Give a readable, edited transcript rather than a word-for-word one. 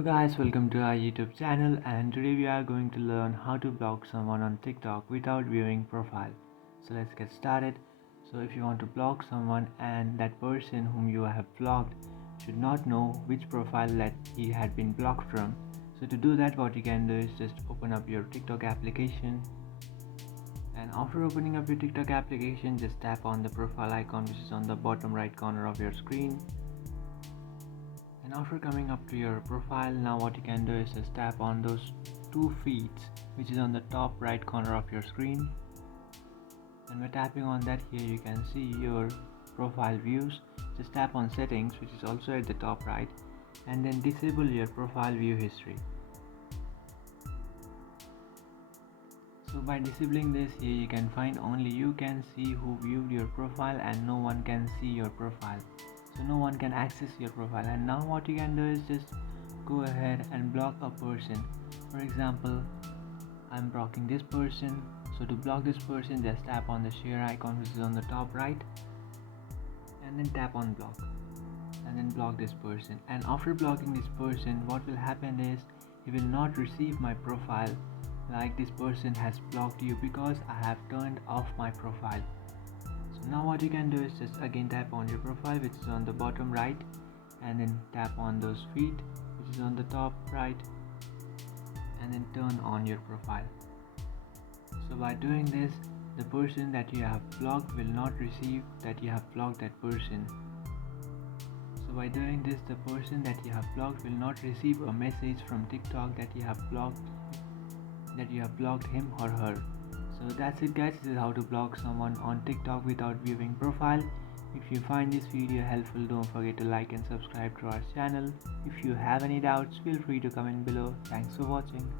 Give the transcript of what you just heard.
Hello guys, welcome to our YouTube channel, and today we are going to learn how to block someone on TikTok without viewing profile. So let's get started. So if you want to block someone and that person whom you have blocked should not know which profile that he had been blocked from. So to do that, what you can do is just open up your TikTok application, and after opening up your TikTok application, just tap on the profile icon which is on the bottom right corner of your screen. And after coming up to your profile, now what you can do is just tap on those two feeds which is on the top right corner of your screen. And by tapping on that, here you can see your profile views. Just tap on settings, which is also at the top right, and then disable your profile view history. So by disabling this, here you can find only you can see who viewed your profile and no one can see your profile. So no one can access your profile. And now what you can do is just go ahead and block a person. For example, I'm blocking this person. So to block this person, just tap on the share icon which is on the top right, and then tap on block, and then block this person. And after blocking this person, what will happen is he will not receive my profile, like this person has blocked you because I have turned off my profile. So now what you can do is just again tap on your profile which is on the bottom right, and then tap on those feet which is on the top right, and then turn on your profile. So by doing this, the person that you have blocked will not receive that you have blocked that person. So by doing this, the person that you have blocked will not receive a message from TikTok that you have blocked him or her. So that's it guys, this is how to block someone on TikTok without viewing profile. If you find this video helpful, don't forget to like and subscribe to our channel. If you have any doubts, feel free to comment below. Thanks for watching.